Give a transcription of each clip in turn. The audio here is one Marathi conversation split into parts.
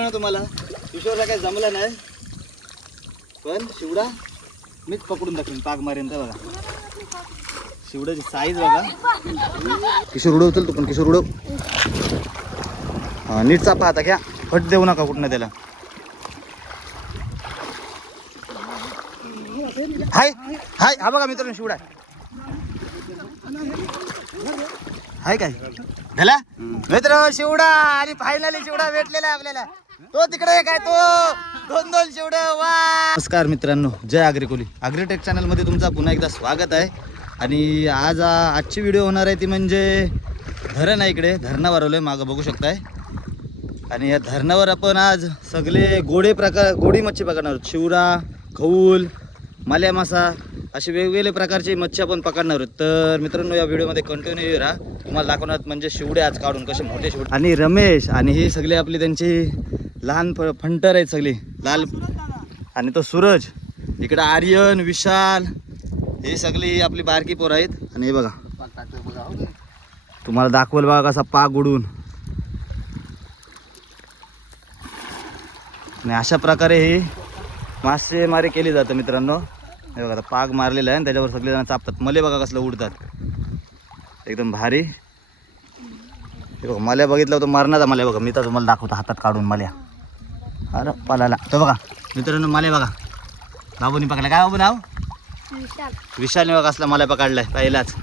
ना तुम्हाला किशोरला काय जमलं नाही, पण शिवडा मीच पकडून टाकून पाग मारेन. तर बघा शिवड्याची साईज बघा. किशोर उडव चल तू पण, किशोर उडव. हा नीट चापा आता घ्या, फट देऊ नका कुठनं त्याला. हाय हाय हा बघा मित्रांनो शिवडा हाय काय झाला मित्र शिवडा. आणि फायनली शिवडा भेटलेला आहे आपल्याला. तो तिकडे काय तो 2 शिवडा. वा नमस्कार मित्रांनो, जय आग्रिकोली ॲग्रीटेक चॅनलमध्ये तुमचा पुन्हा एकदा स्वागत आहे. आणि आजची व्हिडिओ होणार आहे ती म्हणजे धरण आहे. इकडे धरणावर आलोय, मागं बघू शकताय. आणि या धरणावर आपण आज सगळे गोडी मच्छी पकडणार आहोत. शिवडा, खऊल, माल्या मासा असे वेगवेगळे प्रकारचे मच्छी आपण पकडणार आहोत. तर मित्रांनो या व्हिडिओमध्ये कंटिन्यू राहा, तुम्हाला दाखवणार म्हणजे शिवडे आज काढून कसे मोठे शिवडे. आणि रमेश आणि हे सगळे आपली त्यांची लहान फंटर आहेत सगळी लाल. आणि तो सूरज इकडं, आर्यन, विशाल हे सगळी आपली बारकी पोरं आहेत. आणि हे बघा तुम्हाला दाखवेल बघा कसा पाग उडून. आणि अशा प्रकारे ही मासेमारी केली जातं मित्रांनो. हे बघा आता पाग मारलेला आहे आणि त्याच्यावर सगळेजण चापतात. मले बघा कसलं उडतात, एकदम भारी. हे बघा मल्या बघितलं होतं मारण्याचा मल्या बघा. मी तर तुम्हाला दाखवतो हातात काढून मल्या. अरे पालाला तो बघा मित्रांनो मल्या बघा. बाबूनी पकडला. काय बाबू नाव? विशालने बघा असला मल्या पकडलाय पहिलाच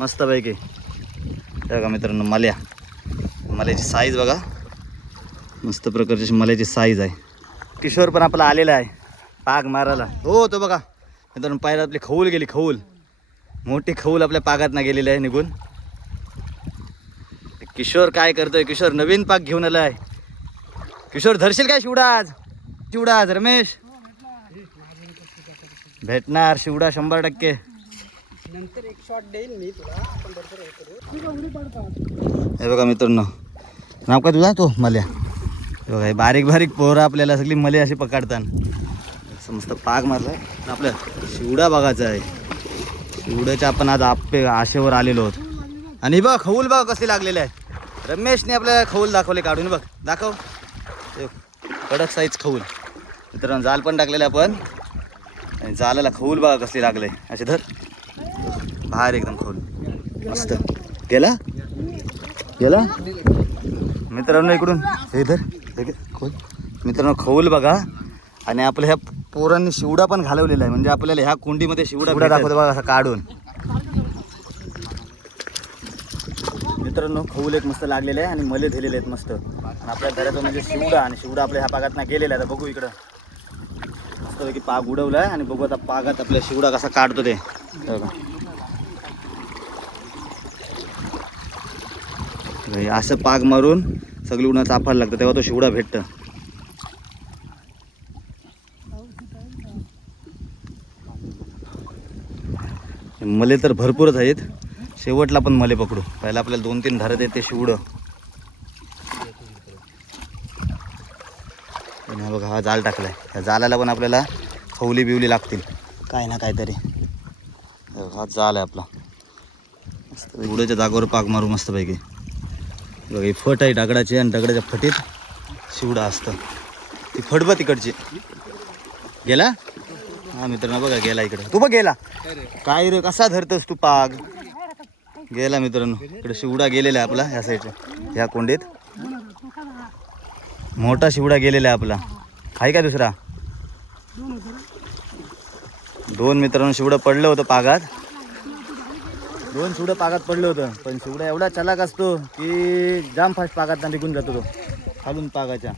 मस्तपैकी. हे बघा मित्रांनो मल्याची साईज बघा, मस्त प्रकारची मल्याची साईज आहे. किशोर पण आपला आलेला आहे पाग मारायला. हो तो बघा मित्रांनो पायला आपली खऊल गेली. खऊल मोठी खऊल आपल्या पागात ना गेलेली आहे निघून. किशोर काय करतोय? किशोर नवीन पाग घेऊन आलाय. किशोर धरशील काय शिवडा आज? शिवडा आज रमेश भेटणार शिवडा 100%. नंतर एक शॉट देईन मी तुला. हे बघा मित्रांनो नाव काय तुझा? तो मल्या. हे बघा बारीक बारीक पोरं आपल्याला सगळी मले अशी पकडतात. असं मस्त पाग मारलाय. आपल्या शिवडा बघायचा आहे. शिवड्याच्या आपण आज आशेवर आलेलो आहोत. आणि बघ खऊल बघा कसली लागलेले आहे. रमेशने आपल्याला खऊल दाखवले काढून. बघ दाखव कडक साईज खऊल. मित्रांनो जाल पण टाकलेलं आपण. आणि जालाला खऊल बघा कसली लागले. असे धर बाहेर एकदम खऊल मस्त गेला मित्रांनो इकडून. हे धर खऊल मित्रांनो खऊल बघा. आणि आपल्या ह्या पोरांनी शिवडा पण घालवलेला आहे. म्हणजे आपल्याला ह्या कुंडीमध्ये शिवडा दाखवतो बघा असा काढून. मित्रांनो खऊल एक मस्त लागलेले आहे आणि मले दिलेले आहेत मस्त. आणि आपल्या घराचं म्हणजे शिवडा. आणि शिवडा आपल्या ह्या पागात ना गेलेला आहे. आता बघू इकडं मस्तपैकी पाग उडवला आहे. आणि बघू आता पागात आपल्या शिवडा कसा काढतो ते बघा. असं पाग मारून सगळी उन्हा चापायला लागतं तेव्हा तो शिवडा भेटतं. मले तर भरपूरच आहेत. शेवटला पण मले पकडू. पहिला आपल्याला 2-3 धरत येते शिवडं. आणि बघा हा जाल टाकलाय. ह्या जालाला पण आपल्याला खवली बिवली लागतील काय ना काहीतरी. हा जाल आहे आपला. मस्त उड्याच्या जागेवर पाग मारू मस्तपैकी. बघा ही फट आहे दगडाची आणि दगडाच्या फटीत शिवडा असतं. ती फट बघ तिकडची गेला. हा मित्रांनो बघा गेला इकडे. तू बघ गेला काय रे कसा धरतोस तू पाग. गेला मित्रांनो इकडे शिवडा गेलेला आहे आपला. ह्या साईडच्या ह्या कोंडीत मोठा शिवडा गेलेला आहे आपला. आहे का दुसरा? 2 मित्रांनो शिवडं पडलं होतं पागात. 2 शिवडं पागात पडलं होतं. पण शिवडा एवढा चलाक असतो की जाम फास्ट पागात निघून जातो तो खालून पागाच्या.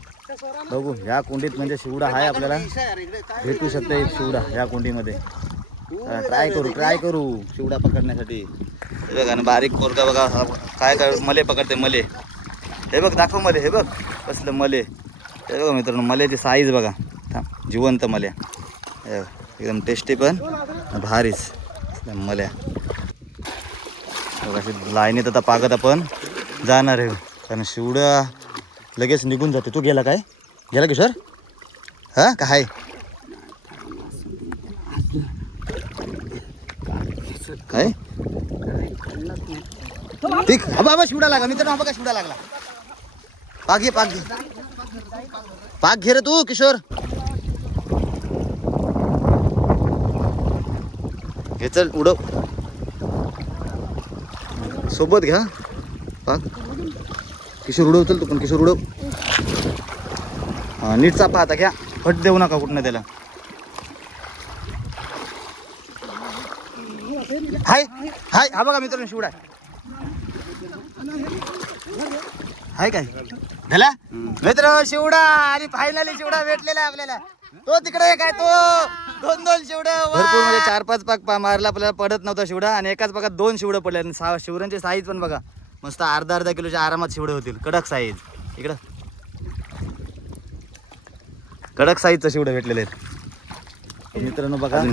बघू ह्या कुंडीत म्हणजे शिवडा आहे आपल्याला भेटू शकतं. एक शिवडा ह्या कुंडीमध्ये. ट्राय करू शिवडा पकडण्यासाठी. हे बघा आणि बारीक पोरगा बघा काय मले पकडते मले. हे बघ दाखव मले. हे बघ कसलं मले. हे बघा मित्रांनो मल्याची साईज बघा. जिवंत मल्या एकदम टेस्टी पण भारीच मल्या. बघा अशी लाईनीत आता पागत आपण जाणार आहे. कारण शिवडा लगेच निघून जाते. तू गेला काय? गेला किशोर? हा काय काय ठीक. हा बाबा शिवडा लागला मित्रांनो. हा बघा शिवडा लागला. पाग घे पाक घे रे तू किशोर. हे चल उडव सोबत घ्या पाक. किशोर उडव चल तू पण किशोर उडव. हा नीट चापा आता घ्या. फट देऊ नका कुठनं त्याला. हाय हाय हा बघा मित्रांनो शिवडा हाय काय झाला मित्र शिवडा. आणि फायनली शिवडा भेटलेला आहे आपल्याला. तो तिकडे काय तो 2-2 शिवडा भरपूर म्हणजे 4-5 पाक मारला आपल्याला. पडत नव्हता शिवडा आणि एकाच पाकात 2 शिवडं पडले. आणि शिवरांची साईज पण बघा मस्त अर्धा किलोच्या आरामात शिवडे होतील. कडक साईज इकडं कडक साईजचं शिवडं भेटलेले आहेत मित्रांनो. बघा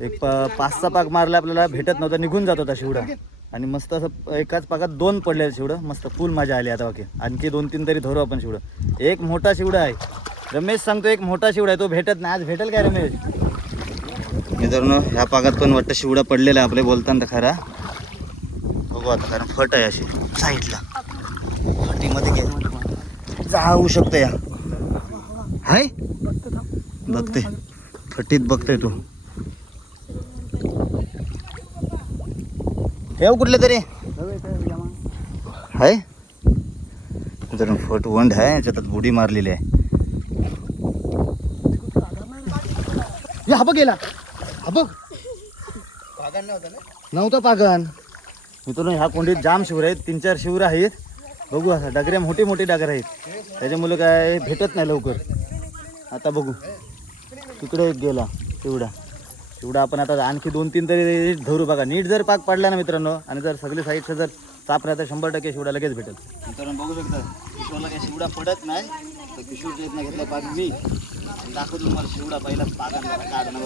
एक 5-6 पाक मारला आपल्याला भेटत नव्हता. निघून जात होता शिवडा. आणि मस्त असं एकाच पाकात 2 पडले शिवडं. मस्त फुल मजा आली. आता बाकी आणखी 2-3 तरी धरू आपण शिवडं. एक मोठा शिवडा आहे रमेश सांगतो. एक मोठा शिवडा आहे तो भेटत नाही. आज भेटेल काय रमेश मित्रांनो. ह्या पाकात पण वाटतं शिवडा पडलेला आहे आपले बोलताना खरा. बघू आता कारण फट आहे अशी साईडला. फटीमध्ये घे जाऊ शकतो या. हाय बघते फटीत बघतोय तू. ठेव कुठले तरी हाय मित्रांनो. फट वंड आहे याच्यात बुडी मारलेली आहे. हा बघ गेला. हा बघ नव्हता पागन मित्रांनो. ह्या कोंडीत जाम शिवर आहेत. 3-4 शिवर आहेत. बघू आता डगऱ्या मोठी मोठी डगर आहेत. त्याच्यामुळे काय भेटत नाही लवकर. आता बघू तिकडे गेला शिवडा. शिवडा आपण आता आणखी 2-3 तरी धरू. बघा नीट जर पाक पडला ना मित्रांनो आणि जर सगळे साईडचं जर चापला तर 100% शिवडा लगेच भेटेल. मित्रांनो बघू शकता किशोरला काही शिवडा पडत नाही. तर किशोरच्या इथनं घेतला पाक मी दाखवतो तुम्हाला. शिवडा पहिला पागांना काढणं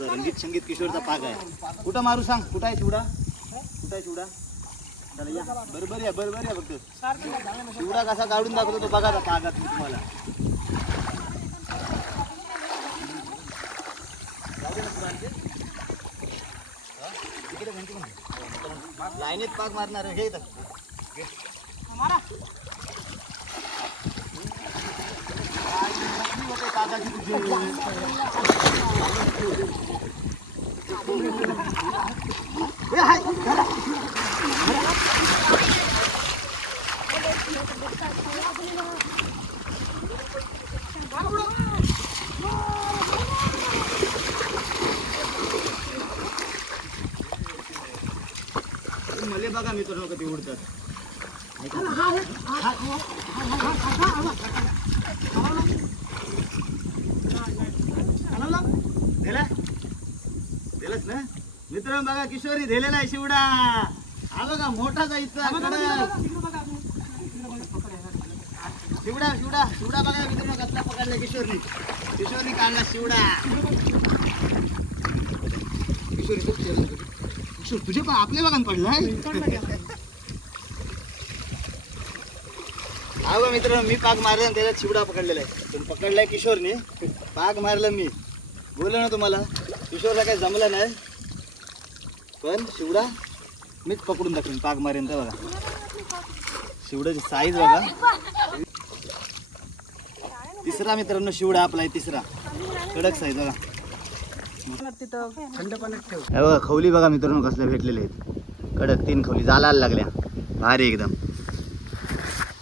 रंगीत संगीत किशोरचा पाक आहे. कुठं मारू सांग. कुठं आहे शिवडा. कुठं आहे शिवडा. चला या बरोबर या बरोबर या. फक्त शिवडा कसा काढून दाखवतो तो बघा पागात मी तुम्हाला. लाईनीत पाक मारणार हे इथं. मले बघा मित्रांनो कधी उडतात. दिलंच ना मित्रांनो. बघा किशोरी दिलेला आहे शिवडा. हा बघा मोठा जायचा शिवडा शिवडा शिवडा. बघा मित्रांनो कसला पकडला किशोरनी. किशोरनी काढला शिवडा. किशोर तुझे पण आपल्या बघान पडलाय. हा बघा मित्रांनो मी पाक मारला आणि त्याच्यात शिवडा पकडलेला आहे. पण पकडलाय किशोरने. पाक मारलं मी. बोललो ना तुम्हाला किशोरला काही जमलं नाही. पण शिवडा मीच पकडून दाखवेन पाक मारेन. तर बघा शिवड्याची साईज बघा. तिसरा मित्रांनो शिवडा आपला आहे. तिसरा कडक साईज बघा. थंड पाण्यात ठेव. हे बघा खवली बघा मित्रांनो कसल्या भेटलेले आहेत. कडक 3 खवली जालायला लागल्या भारी एकदम.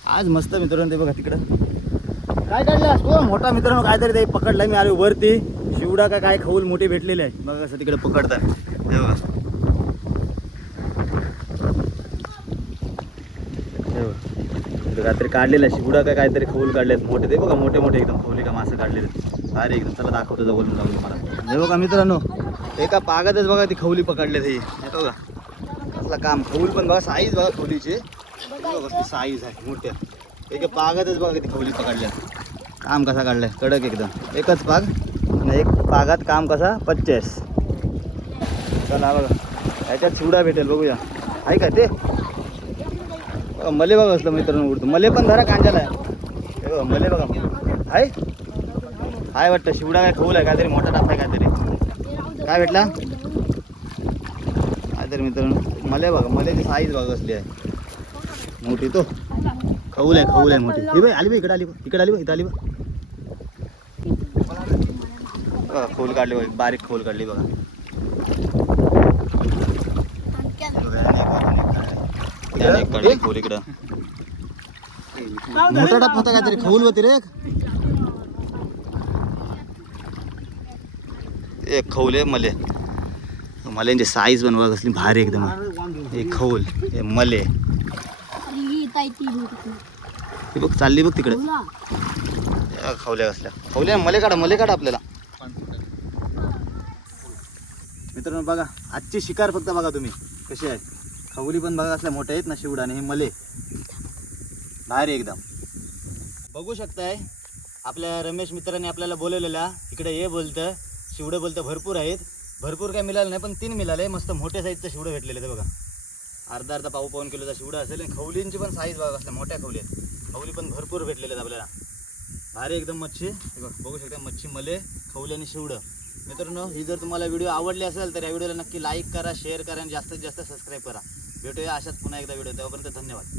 आज मस्त मित्रांनो. ते बघा तिकडं काय काढलं तो मोठा मित्रांनो. काहीतरी ते पकडला. मी आलो वरती. शिवडा का काय खवल मोठी भेटलेले आहे. बघा कसं तिकडे पकडतात. हे बघा रात्री काढलेला शिवडा का काहीतरी खवल काढले मोठे. ते बघा मोठे मोठे एकदम खवली का मासे काढलेले. अरे एकदम चला दाखवतो जवळून जाऊन तुम्हाला. हे बघा मित्रांनो एका पागातच बघा ती खवली पकडले. ते बघा कसला काम. खवल पण बघा साईज बघा खवलीची. बघा साईज आहे मोठ्या. एका पागातच बघा किती खवली पकडल्या. काम कसा काढलाय कडक एकदम. एकच पाग आणि एक पागात काम कसा 50. चला बघा ह्याच्यात शिवडा भेटेल बघूया. आहे का ते मले बघा असलं मित्रांनो उडतो. मले पण धरा कांजाला आहे. हे बघा मले बघा आहे. हाय वाटतं शिवडा काय खवल आहे काहीतरी मोठा टाप आहे काहीतरी. काय भेटला काहीतरी मित्रांनो. मले बघा मलेची साईज बघा कसली आहे. मोठी तो खवूल आहे मोठी. ही बाई आली बा इकडे आली बा इकडे आली बा इथं आली बा. खोल काढली बघ बारीक खोल काढली बघा. काढली खोल इकडं मोठा टाप होता काहीतरी खवूल होती रे एक खवले मले मल्यांची साईज बनवा कसली भारी एकदम. एक खवूल हे मले ती बघ चालली बघ तिकडे खवल्या कसल्या खवल्या मले काढा आपल्याला. मित्रांनो बघा आजची शिकार फक्त बघा तुम्ही कशी आहे. खवली पण बघा असल्या मोठ्या आहेत ना शिवडा आणि हे मले भारी एकदम. बघू शकताय आपल्या रमेश मित्रांनी आपल्याला बोलवलेला इकडे ये बोलतं शिवडं बोलतं भरपूर आहेत. भरपूर काय मिळालं नाही पण 3 मिळाले. मस्त मोठ्या साईजचं शिवडं भेटलेलं ते बघा. अर्धा पाऊण किलोचा शिवडा असेल. आणि खवलींची पण साईज बघा असल्या मोठ्या खवली आहेत. खवली पण भरपूर भेटलेले आहेत आपल्याला भारी एकदम मच्छी. बघू शकता मच्छी मले खवली आणि शिवडं. मित्रांनो ही जर तुम्हाला व्हिडिओ आवडली असेल तर या व्हिडिओला नक्की लाईक करा शेअर करा आणि जास्तीत जास्त सबस्क्राईब करा. भेटूया अशाच पुन्हा एकदा व्हिडिओ. तेव्हापर्यंत धन्यवाद.